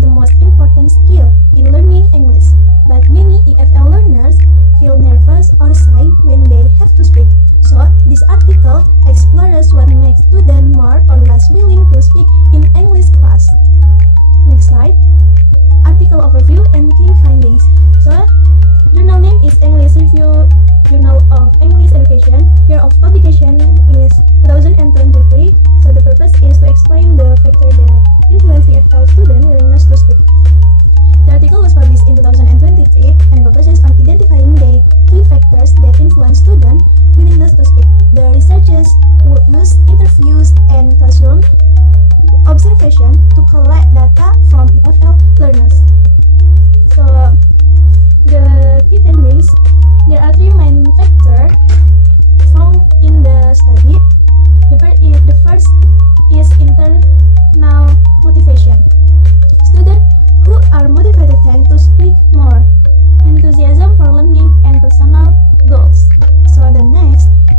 the most important skill in learning English, but many EFL learners feel nervous or shy when they have to speak. So, this article explores what makes students more or less willing to speak in English class. Next slide. Article overview and key findings. So, journal name is English Review Journal of English Education. Year of publication is 2023. So the purpose is to explain the factor that influence EFL student willingness to speak. The article was published in 2023 and focuses on identifying the key factors that influence student willingness to speak. The researchers would use interviews and classroom observation to collect data from EFL learners. So the key findings, there are three main factors found in the study. The first is internal motivation. Students who are motivated tend to speak more, enthusiasm for learning, and personal goals. So the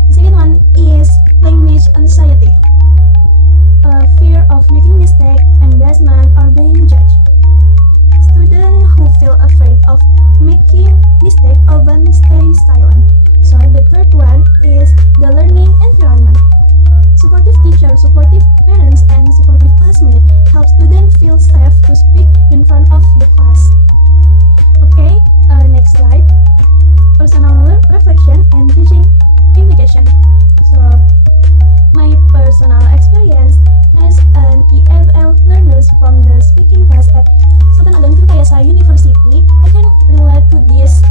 second one is language anxiety, fear of making mistake, embarrassment, or being judged. Students who feel afraid of making mistake often stay silent. So the third one is the learning environment. Supportive teachers, supportive parents, and supportive classmates help students feel safe to speak in front of the class. Okay, next slide. Personal reflection and teaching implication. So, my personal experience as an EFL learner from the speaking class at Sultan Ageng Tirtayasa University, I can relate to this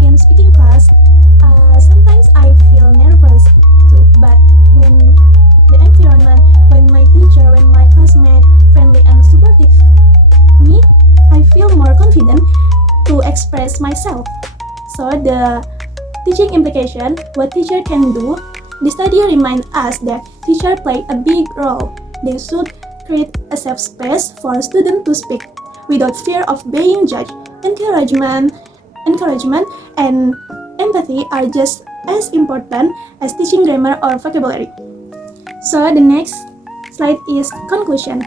in speaking class. Sometimes I feel nervous too, but when the environment, when my teacher, when my classmate friendly and supportive me, I feel more confident to express myself. So the teaching implication, what teacher can do, the study reminds us that teacher play a big role. They should create a safe space for students to speak without fear of being judged. Encouragement and empathy are just as important as teaching grammar or vocabulary. So the next slide is conclusion.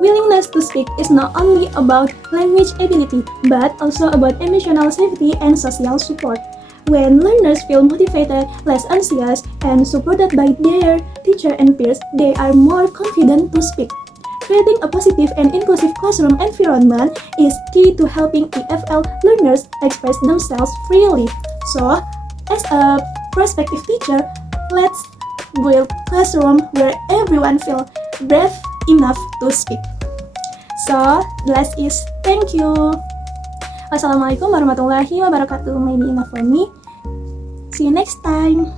Willingness to speak is not only about language ability, but also about emotional safety and social support. When learners feel motivated, less anxious, and supported by their teacher and peers, they are more confident to speak. Creating a positive and inclusive classroom environment is key to helping EFL learners express themselves freely. So, as a prospective teacher, let's build classroom where everyone feels brave enough to speak. So, the last is thank you. Wassalamualaikum warahmatullahi wabarakatuh. Maybe enough for me. See you next time.